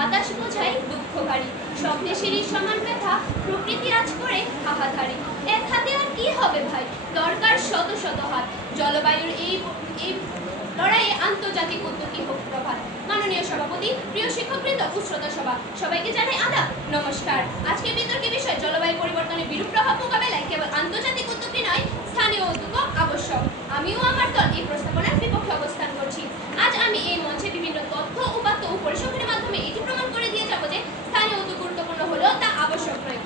বাতাস বোঝাই দুঃখকারী, স্বপ্নে সিঁড়ির সমান ব্যথা, প্রকৃতি আজ করে হাহাধারি। এক হাতে আর কি হবে ভাই, দরকার শত শত হাত। জলবায়ুর এই লড়াইয়ে আন্তর্জাতিক উদ্যোগী হোক প্রভাত। মাননীয় সভাপতি, প্রিয় শিক্ষকবৃন্দ, উচ্চতা সভা, সবাইকে জানাই আদাব, নমস্কার। আজকের বিতর্কের বিষয় জলবায়ু পরিবর্তনের বিরূপ প্রভাব মোকাবেলায় কেবল আন্তর্জাতিক উদ্যোগই নয়, স্থানীয় উদ্যোগও আবশ্যক। আমিও আমার দল এই প্রস্তাবনার বিপক্ষে অবস্থান করছি। আজ আমি এই মঞ্চে বিভিন্ন তথ্য, উপাত্ত ও পরিসংখ্যানের মাধ্যমে এটি প্রমাণ করে দিয়ে যাব যে স্থানীয় উদ্যোগ গুরুত্বপূর্ণ হলেও তা আবশ্যক নয়,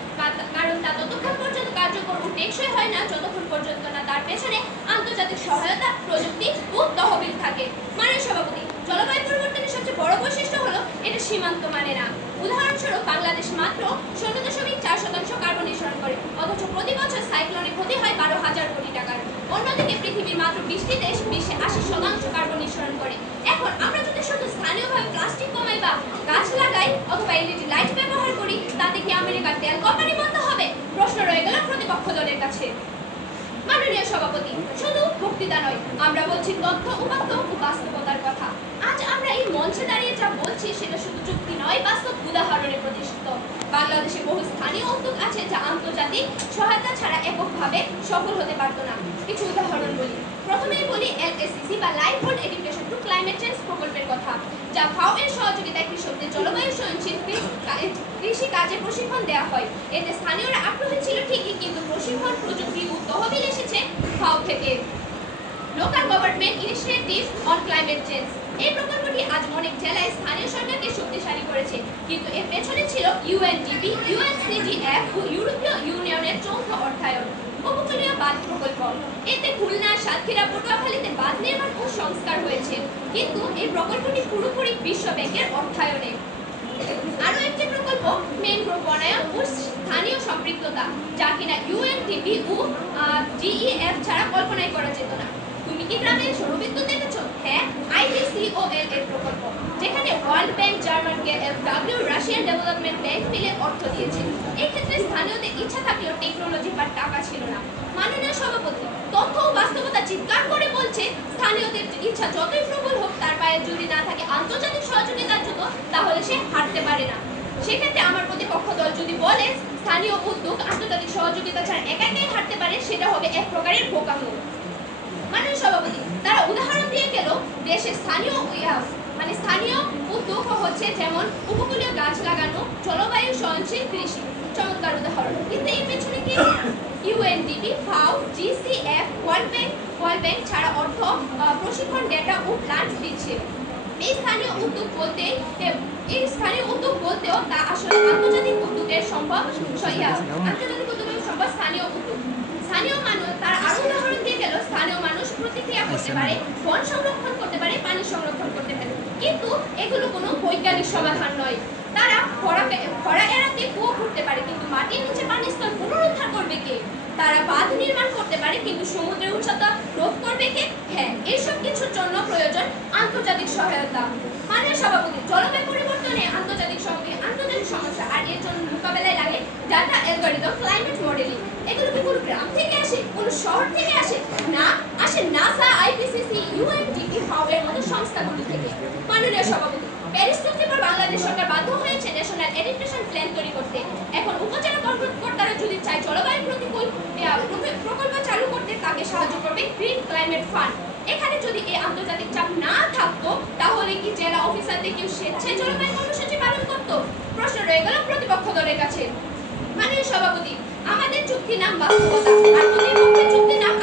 কারণ তা ততক্ষণ পর্যন্ত কার্যকর ও টেকসই হয় না যতক্ষণ পর্যন্ত না তার পেছনে আন্তর্জাতিক সহায়তা, প্রযুক্তি ও তহবিল থাকে। মাননীয় সভাপতি, জলবায়ু পরিবর্তনের সবচেয়ে বড় বৈশিষ্ট্য হলো এটা সীমান্ত মানে না। উদাহরণস্বরূপ বাংলাদেশ মাত্র 0.4% কার্বন নিঃসরণ করে, অথচ প্রতি বছর সাইক্লোনে ক্ষতি হয় 12,000 কোটি টাকার। অন্যদিকে পৃথিবীর মাত্র 20টি দেশ বিশ্বে 80% কার্বন নিঃসরণ করে। এখন আমরা যদি শুধু স্থানীয়ভাবে প্লাস্টিক কমাই বা গাছ লাগাই অথবা এলইডি লাইট ব্যবহার করি, তাতে কি আমেরিকার তেল কোম্পানি বন্ধ হবে? প্রশ্ন রয়ে গেল প্রতিপক্ষ দলের কাছে। মাননীয় সভাপতি, শুধু বক্তৃতা নয়, আমরা বলছি তথ্য, উপাত্ত ও বাস্তবতার কথা। আজ আমরা এই মঞ্চে দাঁড়িয়ে যা বলছি সেটা শুধু যুক্তি নয়, বাস্তব উদাহরণে প্রতিষ্ঠিত। বাংলাদেশে বহু স্থানীয় উদ্যোগ আছে যা আন্তর্জাতিক সহায়তা ছাড়া এককভাবে সফল হতে পারত না। কিছু উদাহরণ বলি। প্রথমেই বলি এলএসসিসি বা livelihood education to climate change প্রকল্পের কথা, যা ফাও এর সহযোগিতায় কৃষকদের জলবায়ু সহনশীল কৃষি কাজে প্রশিক্ষণ দেওয়া হয়। এতে স্থানীয়রা আগ্রহী ছিল ঠিকই, কিন্তু প্রশিক্ষণ, প্রযুক্তি ও তহবিল এসেছে ফাও থেকে। Local government initiative on climate change, এই প্রকল্পটি আজ অনেক জেলায় স্থানীয় সরকারকে শক্তিশালী করেছে, কিন্তু এর পেছনে ছিল ইউএনডিপি, ইউএনসিডিএফ ও ইউরোপীয় ইউনিয়নের যৌথ অর্থায়ন। উপকূলীয় বাঁধ প্রকল্প, এতে খুলনা, সাতক্ষীরা, পটুয়াখালীতে বাঁধ নির্মাণ ও সংস্কার হয়েছে, কিন্তু এই প্রকল্পটি পুরোপুরি বিশ্ব ব্যাংকের অর্থায়নে। আরও একটি প্রকল্প ম্যানগ্রোভ বনায়ন ও স্থানীয় সম্পৃক্ততা, যা কিনা ইউএনডিপি ও জিইএফ ছাড়া কল্পনাই করা যেত না। তুমি কি গ্রামের সৌরবিদ্যুৎ দেখেছো? হ্যাঁ, আইডিসিওএল এর প্রকল্প, যেখানে ওয়ার্ল্ড ব্যাংক, জার্মান কেএফডব্লিউ, রাশিয়ান ডেভেলপমেন্ট ব্যাংক মিলে অর্থ দিয়েছে। এই ক্ষেত্রে স্থানীয়দের ইচ্ছা থাকলেও টেকনোলজি বা টাকা ছিল না। মাননীয় সভাপতি, তথ্য ও বাস্তবতা চিৎকার করে বলছে স্থানীয়দের ইচ্ছা যতই প্রবল হোক, তার পায়ে যদি না থাকে আন্তর্জাতিক সহযোগিতার জন্য, তাহলে সে হাঁটতে পারে না। সেক্ষেত্রে আমার প্রতিপক্ষ দল যদি বলে স্থানীয় উদ্যোগ আন্তর্জাতিক সহযোগিতা ছাড়া একা একাই হাঁটতে পারে, সেটা হবে এক প্রকারের বোকামো। মাননীয় সভাপতি, তারা উদাহরণ দিয়ে গেল দেশের স্থানীয় উদ্যোগ হচ্ছে যেমন উপকূলীয় গাছ লাগানো, জলবায়ু সহনশীল কৃষি, চমৎকার উদাহরণ। কিন্তু এর পেছনে কি ইউএনডিপি, ফাও, জিসিএফ, ওয়ার্ল্ড ব্যাংক ছাড়া অর্থ, প্রশিক্ষণ, ডেটা ও প্ল্যান্ট দিচ্ছে। এই স্থানীয় উদ্যোগ বলতেও তা আসলে আন্তর্জাতিক উদ্যোগের সম্ভব স্থানীয় উদ্যোগ। স্থানীয় মানুষ, তারা আরো উদাহরণ দিয়ে গেল স্থানীয় মানুষ প্রতিক্রিয়া করতে পারে, বন সংরক্ষণ করতে পারে, পানি সংরক্ষণ করতে পারে, কিন্তু এগুলো কোনো বৈজ্ঞানিক সমাধান নয়। তারা খরা এড়াতে কুয়ো খুঁড়তে পারে, কিন্তু মাটির নিচে পানির স্তর পুনরুদ্ধার করবে কে? তারা বাঁধ নির্মাণ করতে পারে, কিন্তু সমুদ্রের উচ্চতা রোধ করবে কে? হ্যাঁ, এইসব কিছুর জন্য প্রয়োজন আন্তর্জাতিক সহায়তা। মাননীয় সভাপতি, জলবায়ু পরিবর্তনে আন্তর্জাতিক সমস্যা, আর এর জন্য মোকাবেলায় লাগে ডাটা অ্যালগরিদম, ক্লাইমেট মডেলিং। এগুলো কি কোনো গ্রাম থেকে আসে, কোনো শহর থেকে আসে? না, আসে নাসা, আইপিসিসি, ইউএনডিপি, ফাও এর মতো সংস্থাগুলো থেকে। মাননীয় সভাপতি, প্যারিস চুক্তির পর বাংলাদেশ সরকার বাধ্য হয়েছে ন্যাশনাল এডাপ্টেশন প্ল্যান তৈরি করতে। এখন উপজেলা কর্মকর্তারা যদি চায় জলবায়ু প্রতিকূল প্রকল্প চালু করতে, তাকে সাহায্য করবে গ্রিন ক্লাইমেট ফান্ড। এখানে যদি এই আন্তর্জাতিক চাপ না থাকতো, তাহলে কি জেলা অফিসারদের কেউ স্বেচ্ছায় জলবায়ু কর্মসূচি পালন করতো? প্রশ্ন রয়ে গেল প্রতিপক্ষ দলের কাছে। মাননীয় সভাপতি, আমাদের চুক্তি নাম বাস্তবতা, আর প্রতিপক্ষের চুক্তি নাম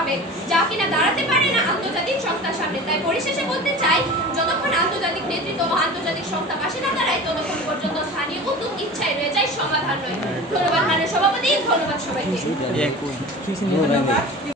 আবেগ, যা কিনা দাঁড়াতে পারে না আন্তর্জাতিক সংস্থার সামনে। তাই পরিশেষে বলতে চাই, যতক্ষণ আন্তর্জাতিক নেতৃত্ব ও আন্তর্জাতিক সংস্থা পাশে না দাঁড়ায়, ততক্ষণ পর্যন্ত স্থানীয় উদ্যোগ ইচ্ছায় রয়ে যায়, সমাধান নয়। ধন্যবাদ মাননীয় সভাপতি, ধন্যবাদ সবাইকে।